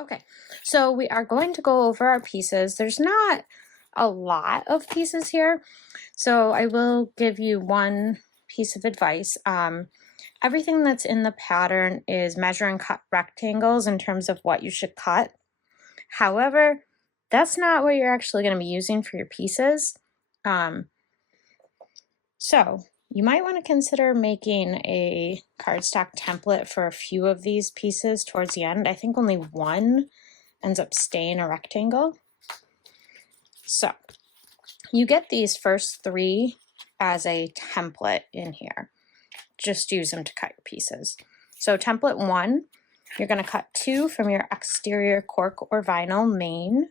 Okay, so we are going to go over our pieces. There's not a lot of pieces here, so I will give you one piece of advice. Everything that's in the pattern is measure and cut rectangles in terms of what you should cut. However, that's not what you're actually going to be using for your pieces. So you might want to consider making a cardstock template for a few of these pieces towards the end. I think only one ends up staying a rectangle. So you get these first three as a template in here. Just use them to cut your pieces. So template 1, you're going to cut 2 from your exterior cork or vinyl main,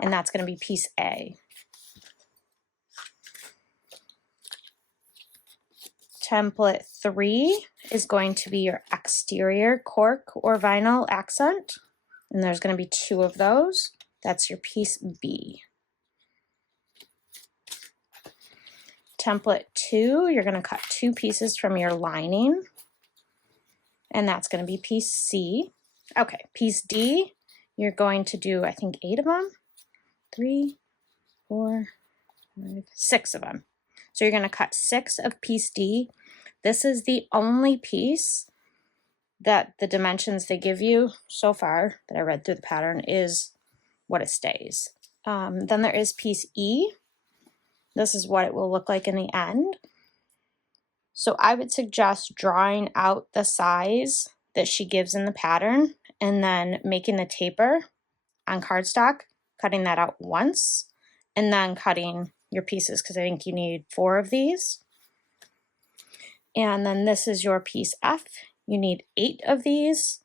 and that's going to be piece A. Template 3 is going to be your exterior cork or vinyl accent, and there's going to be 2 of those. That's your piece B. Template 2, you're going to cut 2 pieces from your lining, and that's going to be piece C. Okay, piece D, you're going to do, I think, 8 of them. 3, 4, 5, 6 of them. So you're going to cut 6 of piece D. This is the only piece that the dimensions they give you so far that I read through the pattern is what it stays. Then there is piece E. This is what it will look like in the end. So I would suggest drawing out the size that she gives in the pattern and then making the taper on cardstock, cutting that out once, and then cutting your pieces because I think you need 4 of these. And then this is your piece F. You need 8 of these.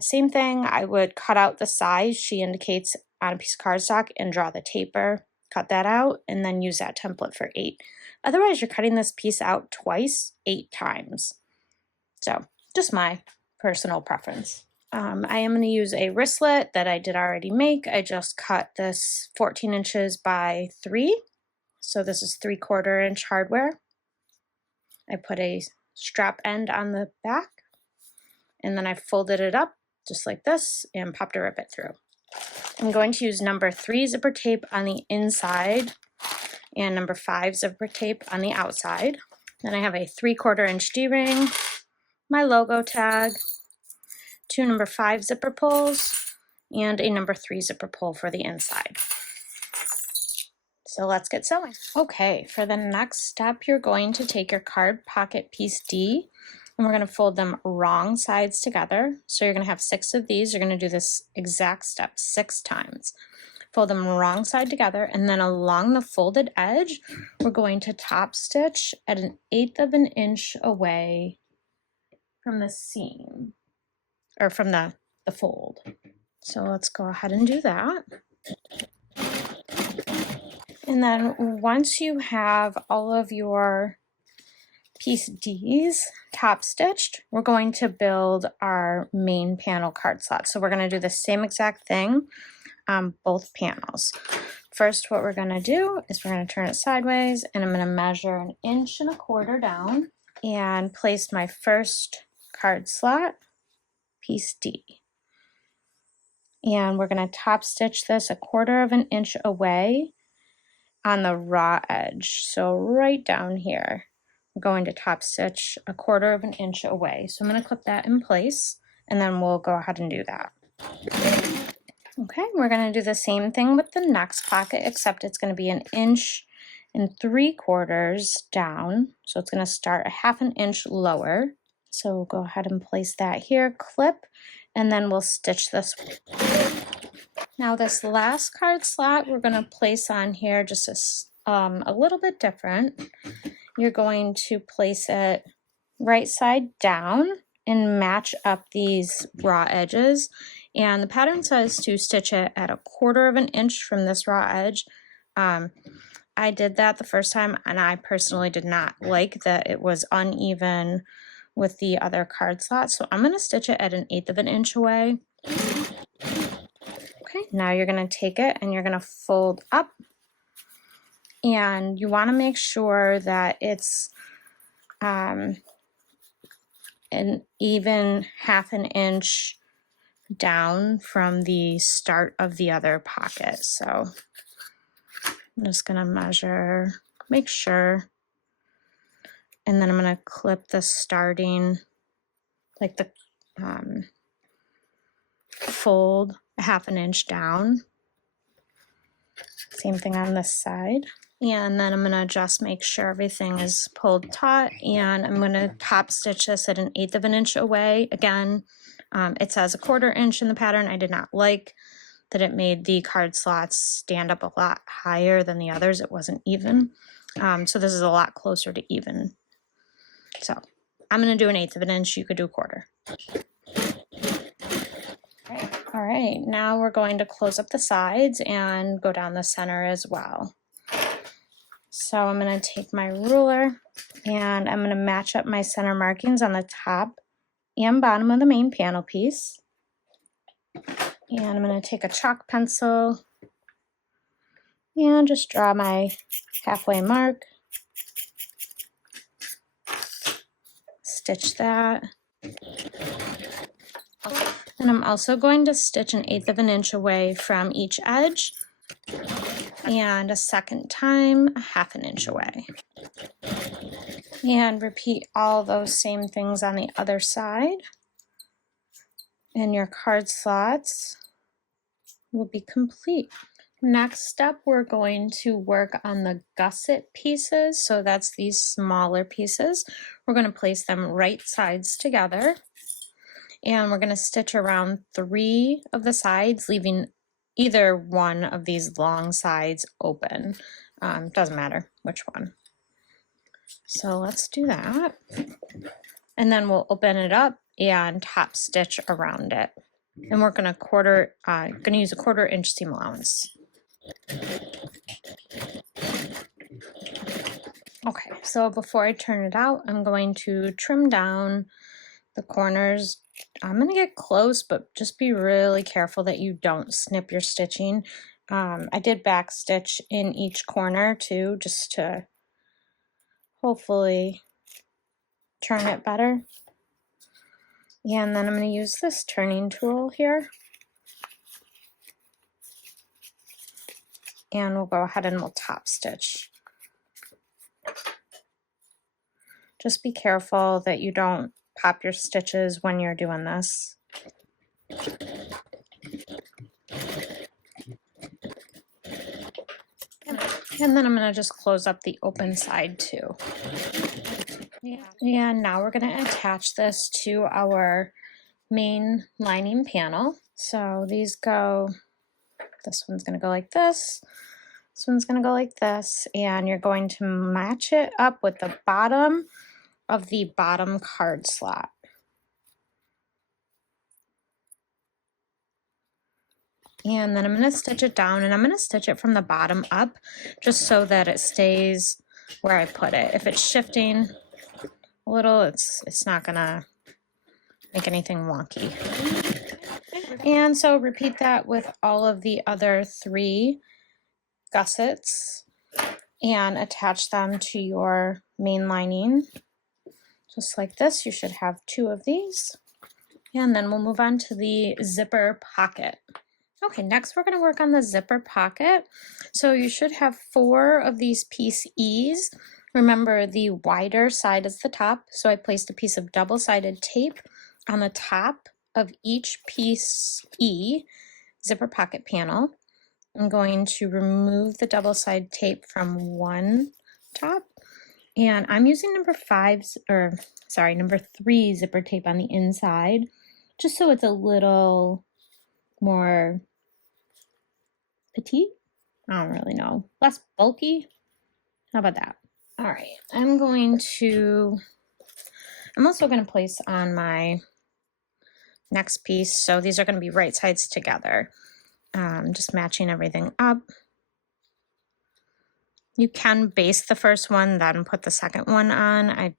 Same thing, I would cut out the size she indicates on a piece of cardstock and draw the taper, cut that out, and then use that template for 8. Otherwise, you're cutting this piece out twice, 8 times. So just my personal preference. I am going to use a wristlet that I did already make. I just cut this 14 inches by 3. So this is 3/4 inch hardware. I put a strap end on the back, and then I folded it up just like this and popped a rivet through. I'm going to use number 3 zipper tape on the inside and number 5 zipper tape on the outside. Then I have a 3/4 inch D-ring, my logo tag, 2 number 5 zipper pulls, and a number 3 zipper pull for the inside. So let's get sewing. Okay, for the next step, you're going to take your card pocket piece D, and we're going to fold them wrong sides together. So you're going to have 6 of these. You're going to do this exact step 6 times. Fold them wrong side together, and then along the folded edge, we're going to top stitch at 1/8 of an inch away from the seam, or from the fold. So let's go ahead and do that. And then once you have all of your piece D's top stitched, we're going to build our main panel card slot. So we're going to do the same exact thing on both panels. First, what we're going to do is we're going to turn it sideways, and I'm going to measure 1 1/4 inch down and place my first card slot, piece D. And we're going to top stitch this 1/4 of an inch away on the raw edge. So right down here, we're going to top stitch 1/4 of an inch away. So I'm going to clip that in place, and then we'll go ahead and do that. Okay, we're going to do the same thing with the next pocket, except it's going to be 1 3/4 inches down. So it's going to start 1/2 inch lower. So we'll go ahead and place that here, clip, and then we'll stitch this. Now this last card slot we're going to place on here just a little bit different. You're going to place it right side down and match up these raw edges. And the pattern says to stitch it at 1/4 of an inch from this raw edge. I did that the first time, and I personally did not like that it was uneven with the other card slot. So I'm going to stitch it at 1/8 of an inch away. Okay, now you're going to take it and you're going to fold up, and you want to make sure that it's an even 1/2 inch down from the start of the other pocket. So I'm just gonna measure, make sure, and then I'm gonna clip the starting, like the fold a 1/2 inch down. Same thing on this side. And then I'm gonna just make sure everything is pulled taut, and I'm gonna top stitch this at 1/8 inch away. Again, it says 1/4 inch in the pattern. I did not like that it made the card slots stand up a lot higher than the others. It wasn't even. So this is a lot closer to even. So I'm gonna do 1/8 inch, you could do 1/4. All right, now we're going to close up the sides and go down the center as well. So I'm going to take my ruler and I'm going to match up my center markings on the top and bottom of the main panel piece. And I'm going to take a chalk pencil and just draw my halfway mark. Stitch that. And I'm also going to stitch 1/8 inch away from each edge, and a second time a 1/2 inch away. And repeat all those same things on the other side. And your card slots will be complete. Next step, we're going to work on the gusset pieces. So that's these smaller pieces. We're going to place them right sides together. And we're going to stitch around 3 of the sides, leaving either one of these long sides open. Doesn't matter which one. So let's do that. And then we'll open it up and top stitch around it. And we're going to use a 1/4 inch seam allowance. Okay, so before I turn it out, I'm going to trim down the corners. I'm going to get close, but just be really careful that you don't snip your stitching. I did back stitch in each corner too, just to hopefully turn it better. And then I'm going to use this turning tool here. And we'll go ahead and we'll top stitch. Just be careful that you don't pop your stitches when you're doing this. And then I'm going to just close up the open side too. And now we're going to attach this to our main lining panel. So these go, this one's going to go like this. This one's going to go like this, and you're going to match it up with the bottom of the bottom card slot. And then I'm going to stitch it down, and I'm going to stitch it from the bottom up just so that it stays where I put it. If it's shifting a little, it's not going to make anything wonky. And so repeat that with all of the other 3 gussets and attach them to your main lining. Just like this, you should have 2 of these. And then we'll move on to the zipper pocket. Okay, next we're going to work on the zipper pocket. So you should have 4 of these piece E's. Remember, the wider side is the top, so I placed a piece of double-sided tape on the top of each piece E zipper pocket panel. I'm going to remove the double-sided tape from one top, and I'm using number 3 zipper tape on the inside, just so it's a little more petite. I don't really know, less bulky. How about that? All right, I'm also going to place on my next piece. So these are going to be right sides together. Just matching everything up. You can base the first one, then put the second one on.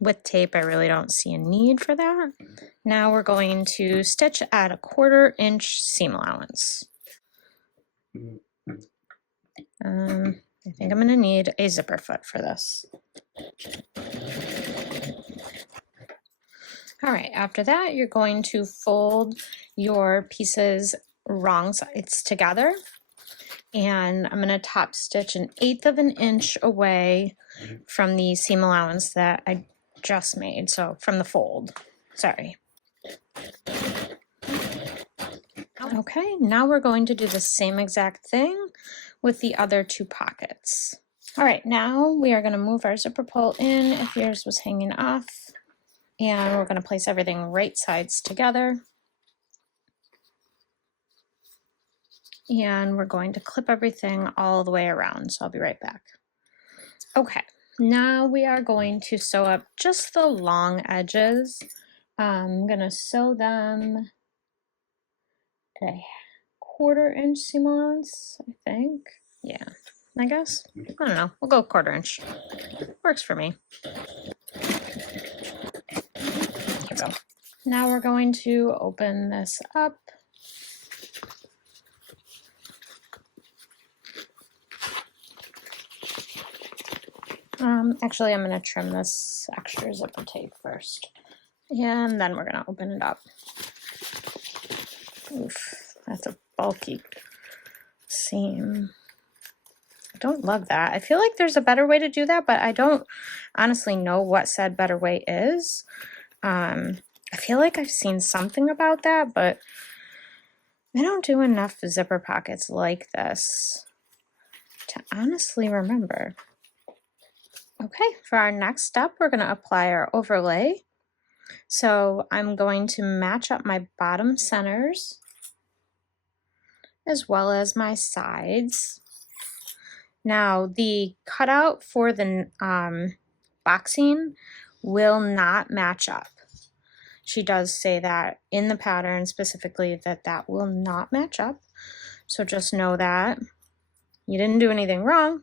With tape, I really don't see a need for that. Now we're going to stitch at a 1/4 inch seam allowance. I think I'm going to need a zipper foot for this. All right, after that, you're going to fold your pieces wrong sides together. And I'm going to top stitch 1/8 of an inch away from the seam allowance that I just made. So from the fold, sorry. Okay, now we're going to do the same exact thing with the other 2 pockets. All right, now we are going to move our zipper pull in if yours was hanging off. And we're going to place everything right sides together. And we're going to clip everything all the way around. So I'll be right back. Okay, now we are going to sew up just the long edges. I'm going to sew them at a 1/4 inch seam allowance, I think. Yeah, I guess. I don't know. We'll go 1/4 inch. Works for me. There we go. Now we're going to open this up. Actually, I'm going to trim this extra zipper tape first. And then we're going to open it up. Oof, that's a bulky seam. I don't love that. I feel like there's a better way to do that, but I don't honestly know what said better way is. I feel like I've seen something about that, but I don't do enough zipper pockets like this to honestly remember. Okay, for our next step, we're going to apply our overlay. So I'm going to match up my bottom centers as well as my sides. Now the cutout for the boxing will not match up. She does say that in the pattern specifically that that will not match up. So just know that you didn't do anything wrong.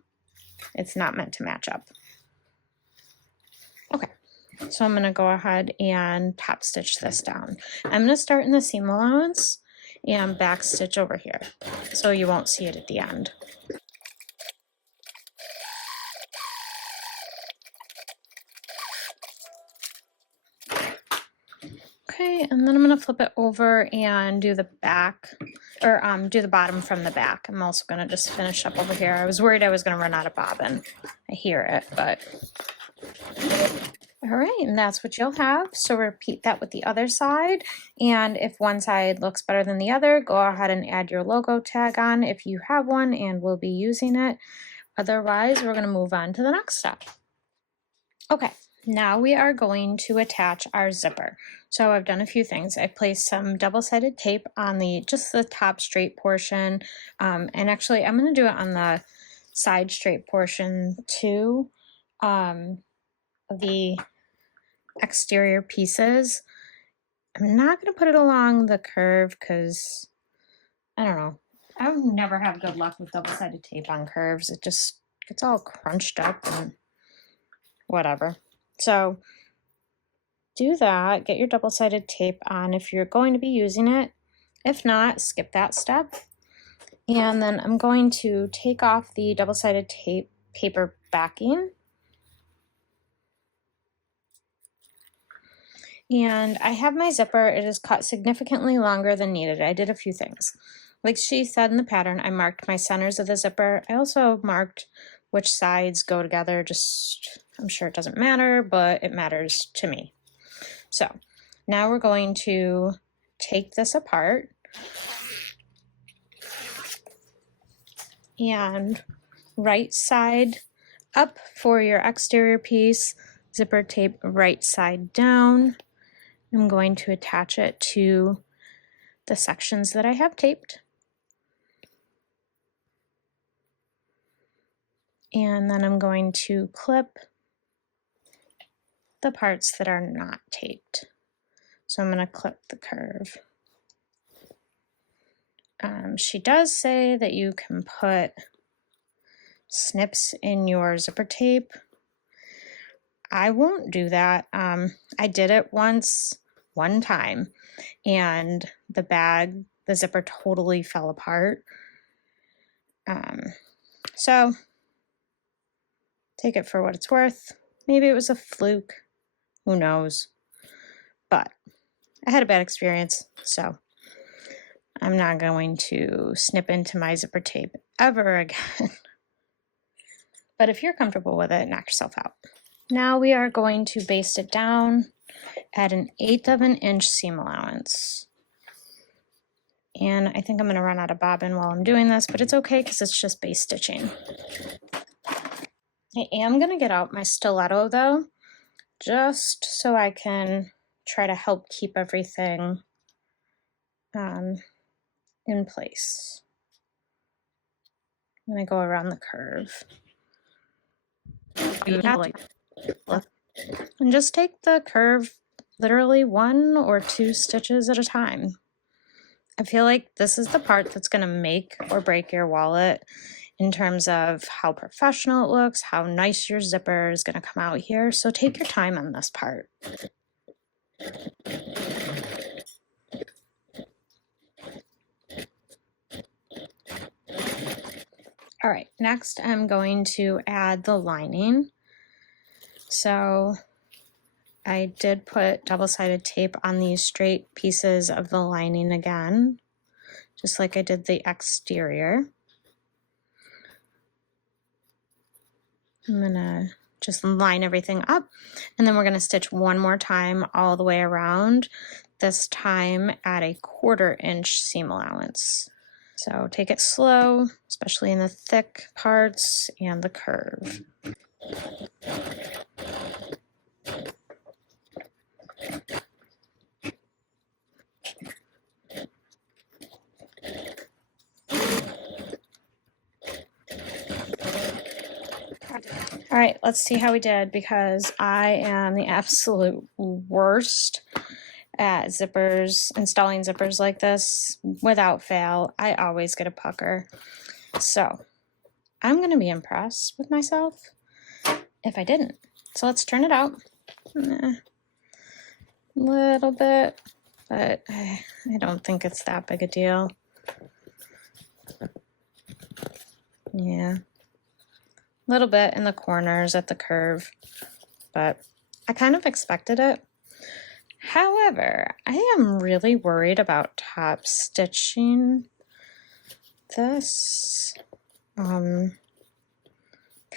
It's not meant to match up. Okay, so I'm going to go ahead and top stitch this down. I'm going to start in the seam allowance and back stitch over here so you won't see it at the end. Okay, and then I'm going to flip it over and do the back, or do the bottom from the back. I'm also going to just finish up over here. I was worried I was going to run out of bobbin. I hear it, but all right, and that's what you'll have. So repeat that with the other side, and if one side looks better than the other, go ahead and add your logo tag on if you have one and will be using it. Otherwise, we're going to move on to the next step. Okay, now we are going to attach our zipper. So I've done a few things. I placed some double-sided tape on just the top straight portion, and actually I'm going to do it on the side straight portion too, the exterior pieces. I'm not going to put it along the curve because I don't know. I would never have good luck with double-sided tape on curves. It just gets all crunched up and whatever. So do that, get your double-sided tape on if you're going to be using it. If not, skip that step. And then I'm going to take off the double-sided tape paper backing. And I have my zipper. It is cut significantly longer than needed. I did a few things. Like she said in the pattern, I marked my centers of the zipper. I also marked which sides go together. Just, I'm sure it doesn't matter, but it matters to me. So now we're going to take this apart and right side up for your exterior piece, zipper tape right side down. I'm going to attach it to the sections that I have taped. And then I'm going to clip the parts that are not taped. So I'm going to clip the curve. She does say that you can put snips in your zipper tape. I won't do that. I did it one time, and the zipper totally fell apart. So take it for what it's worth. Maybe it was a fluke. Who knows? but I had a bad experience, so I'm not going to snip into my zipper tape ever again. But if you're comfortable with it, knock yourself out. Now we are going to baste it down at 1/8 of an inch seam allowance. And I think I'm going to run out of bobbin while I'm doing this, but it's okay because it's just base stitching. I am going to get out my stiletto though, just so I can try to help keep everything in place when I go around the curve. And just take the curve literally 1 or 2 stitches at a time. I feel like this is the part that's going to make or break your wallet in terms of how professional it looks, how nice your zipper is going to come out here. So take your time on this part. All right, next I'm going to add the lining. So I did put double-sided tape on these straight pieces of the lining again, just like I did the exterior. I'm gonna just line everything up, and then we're gonna stitch one more time all the way around, this time at 1/4 inch seam allowance. So take it slow, especially in the thick parts and the curve. All right, let's see how we did, because I am the absolute worst at zippers, installing zippers like this. Without fail, I always get a pucker. So I'm gonna be impressed with myself if I didn't. So let's turn it out. A little bit, but I don't think it's that big a deal. Yeah. A little bit in the corners at the curve, but I kind of expected it. However, I am really worried about top stitching this from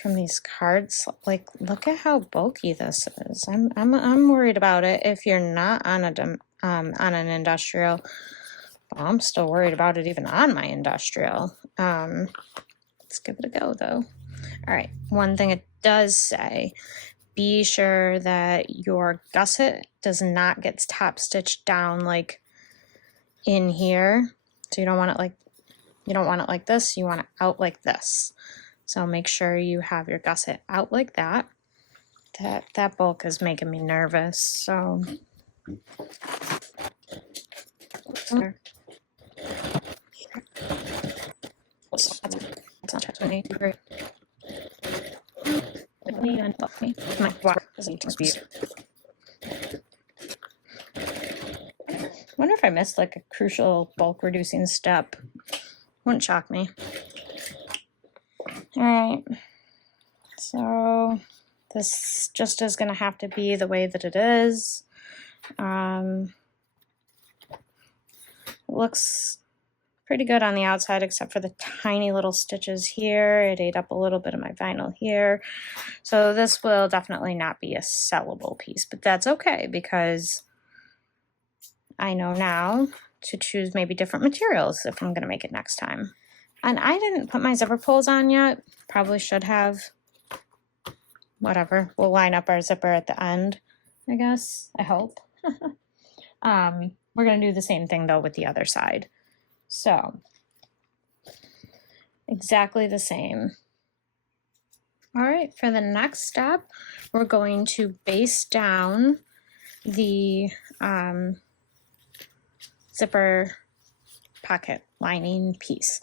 these cards. Like, look at how bulky this is. I'm worried about it. If you're not on an industrial, I'm still worried about it even on my industrial. Let's give it a go though. All right, one thing it does say, be sure that your gusset does not get top stitched down like in here. So you don't want it like this, you want it out like this. So make sure you have your gusset out like that. That bulk is making me nervous, so wonder if I missed like a crucial bulk reducing step. Wouldn't shock me. All right, so this just is going to have to be the way that it is. It looks pretty good on the outside, except for the tiny little stitches here. It ate up a little bit of my vinyl here. So this will definitely not be a sellable piece, but that's okay, because I know now to choose maybe different materials if I'm going to make it next time. And I didn't put my zipper pulls on yet. Probably should have. Whatever. We'll line up our zipper at the end, I guess. I hope. We're going to do the same thing though with the other side. So exactly the same. All right, for the next step, we're going to baste down the zipper pocket lining piece.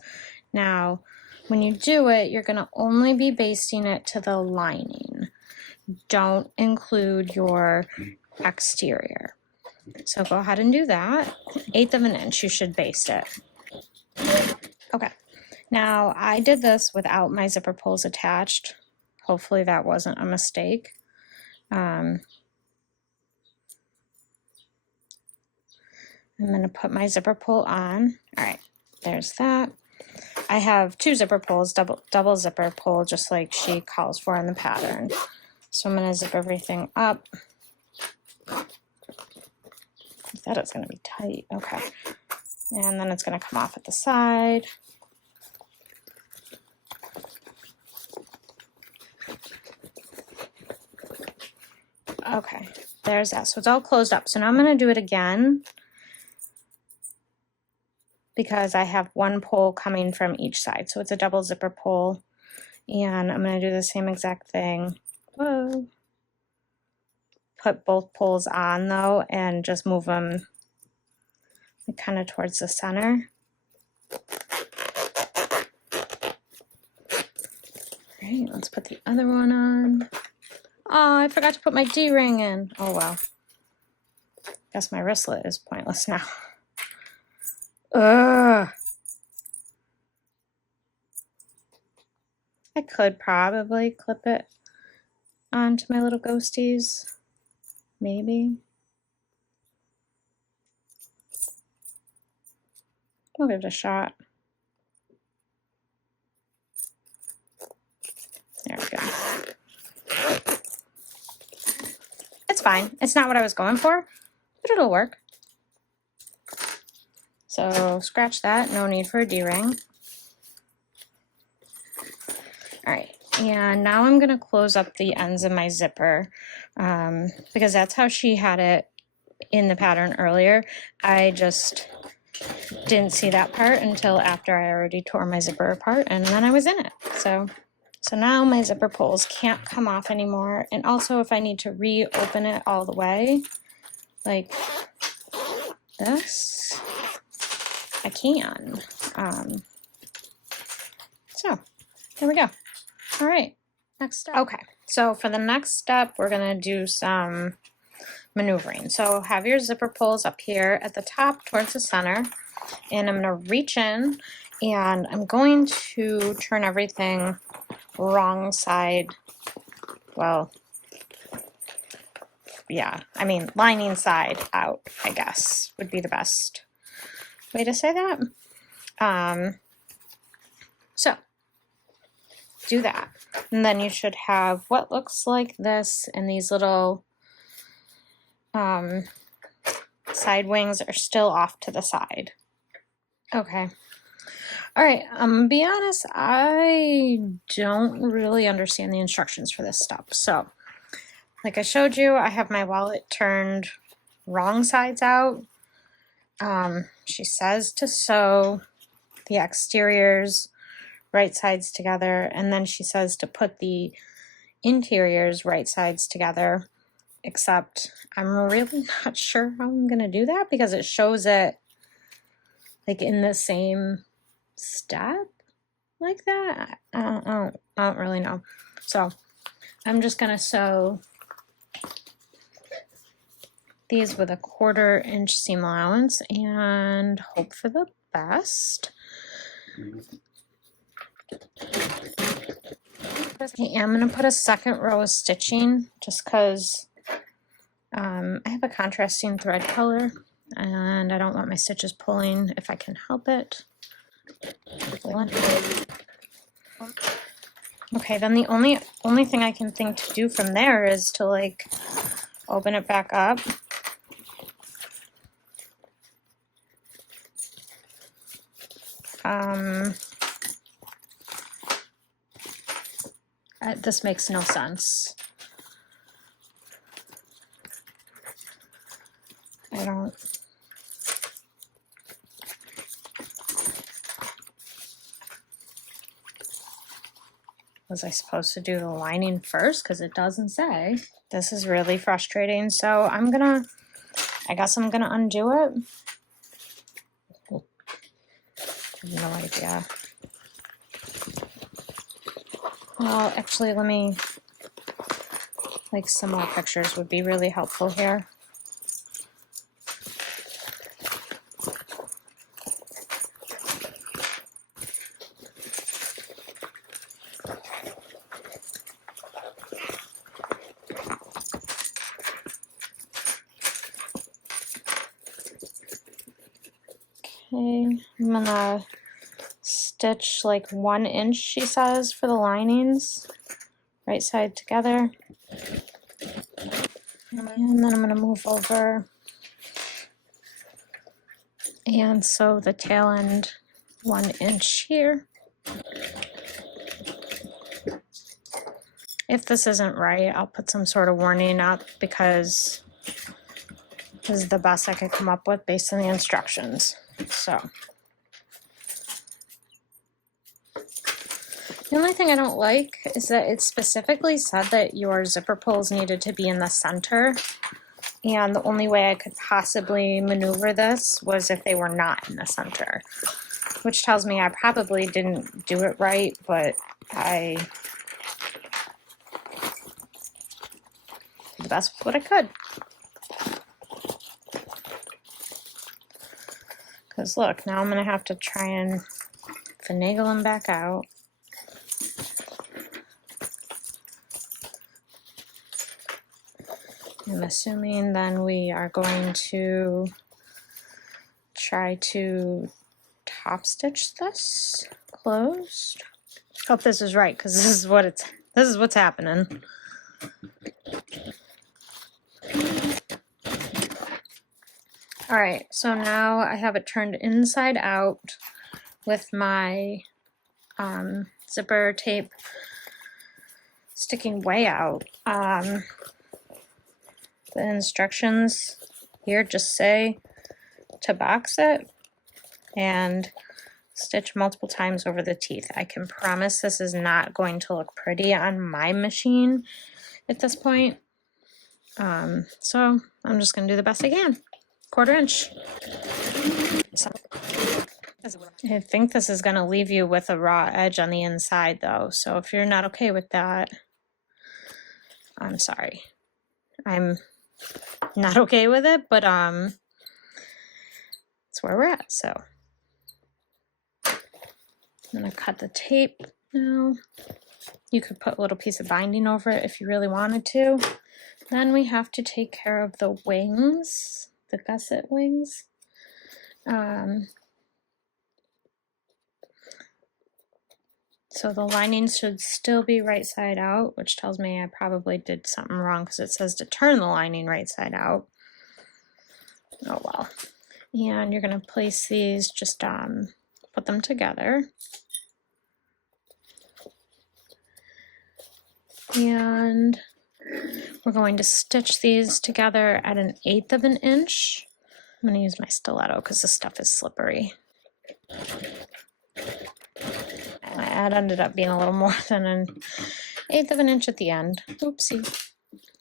Now, when you do it, you're going to only be basting it to the lining. Don't include your exterior. So go ahead and do that. 1/8 of an inch, you should baste it. Okay, now I did this without my zipper pulls attached. Hopefully that wasn't a mistake. I'm going to put my zipper pull on. All right, there's that. I have 2 zipper pulls, double zipper pull, just like she calls for in the pattern. So I'm going to zip everything up. That is going to be tight. Okay. And then it's going to come off at the side. Okay, there's that. So it's all closed up. So now I'm going to do it again because I have 1 pull coming from each side. So it's a double zipper pull. And I'm going to do the same exact thing. Whoa. Put both pulls on though and just move them kind of towards the center. All right, let's put the other one on. Oh, I forgot to put my D-ring in. Oh well. Guess my wristlet is pointless now. Ugh. I could probably clip it onto my little ghosties. Maybe. We'll give it a shot. There we go. It's fine. It's not what I was going for, but it'll work. So scratch that. No need for a D-ring. All right. And now I'm going to close up the ends of my zipper because that's how she had it in the pattern earlier. I just didn't see that part until after I already tore my zipper apart and then I was in it. So now my zipper pulls can't come off anymore. And also if I need to reopen it all the way, like this, I can. So there we go. All right, next step. Okay, so for the next step, we're gonna do some maneuvering. So have your zipper pulls up here at the top towards the center, and I'm gonna reach in and I'm going to turn everything wrong side. Well, yeah, I mean, lining side out, I guess, would be the best way to say that. So do that. And then you should have what looks like this, and these little side wings are still off to the side. Okay. All right, I'm gonna be honest, I don't really understand the instructions for this stuff. So, like I showed you, I have my wallet turned wrong sides out. She says to sew the exteriors right sides together, and then she says to put the interiors right sides together, except I'm really not sure how I'm gonna do that because it shows it like in the same step like that. I don't really know. So I'm just gonna sew these with a 1/4 inch seam allowance and hope for the best. Okay, I'm gonna put a 2nd row of stitching just because I have a contrasting thread color and I don't want my stitches pulling if I can help it. Okay, then the only thing I can think to do from there is to like open it back up. This makes no sense. I don't. Was I supposed to do the lining first? Because it doesn't say. This is really frustrating. So I guess I'm gonna undo it. I have no idea. Well, actually, let me, like, some more pictures would be really helpful here. I'm gonna stitch like 1 inch, she says, for the linings, right side together. And then I'm gonna move over and sew the tail end 1 inch here. If this isn't right, I'll put some sort of warning up because this is the best I could come up with based on the instructions. So the only thing I don't like is that it specifically said that your zipper pulls needed to be in the center, and the only way I could possibly maneuver this was if they were not in the center, which tells me I probably didn't do it right, but I did the best with what I could. Because look, now I'm going to have to try and finagle them back out. I'm assuming then we are going to try to top stitch this closed. Hope this is right, because this is what's happening. All right, so now I have it turned inside out with my zipper tape sticking way out. The instructions here just say to box it and stitch multiple times over the teeth. I can promise this is not going to look pretty on my machine at this point. So I'm just going to do the best I can. 1/4 inch. I think this is going to leave you with a raw edge on the inside though, so if you're not okay with that, I'm sorry. I'm not okay with it, but that's where we're at. So I'm going to cut the tape now. You could put a little piece of binding over it if you really wanted to. Then we have to take care of the wings, the gusset wings. So the lining should still be right side out, which tells me I probably did something wrong because it says to turn the lining right side out. Oh well. And you're going to place these, just put them together. And we're going to stitch these together at 1/8 of an inch. I'm going to use my stiletto because this stuff is slippery. That ended up being a little more than 1/8 of an inch at the end. Oopsie.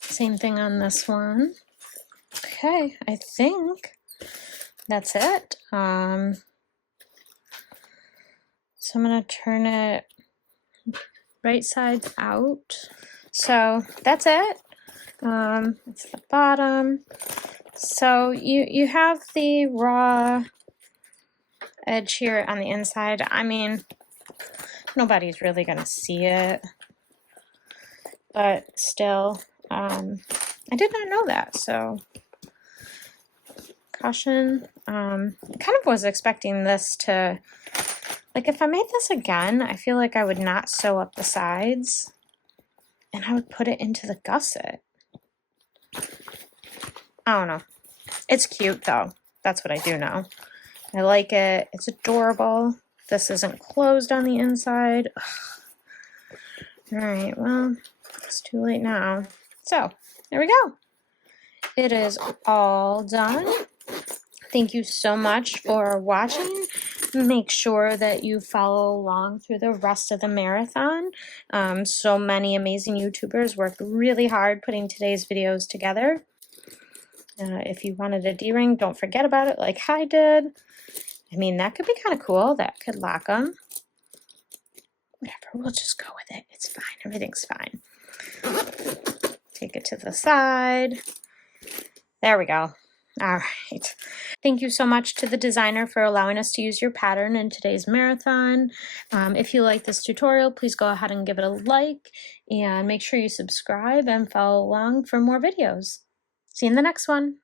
Same thing on this one. Okay, I think that's it. So I'm going to turn it right side out. So that's it. It's the bottom. So you have the raw edge here on the inside. I mean, nobody's really gonna see it, but still, I did not know that, so caution. I kind of was expecting this to, like, if I made this again, I feel like I would not sew up the sides and I would put it into the gusset. I don't know. It's cute though. That's what I do know. I like it. It's adorable. This isn't closed on the inside. All right, well, it's too late now. So there we go. It is all done. Thank you so much for watching. Make sure that you follow along through the rest of the marathon. So many amazing YouTubers worked really hard putting today's videos together. If you wanted a D-ring, don't forget about it like I did. I mean, that could be kind of cool. That could lock them. Whatever, we'll just go with it. It's fine. Everything's fine. Take it to the side. There we go. All right. Thank you so much to the designer for allowing us to use your pattern in today's marathon. If you like this tutorial, please go ahead and give it a like and make sure you subscribe and follow along for more videos. See you in the next one.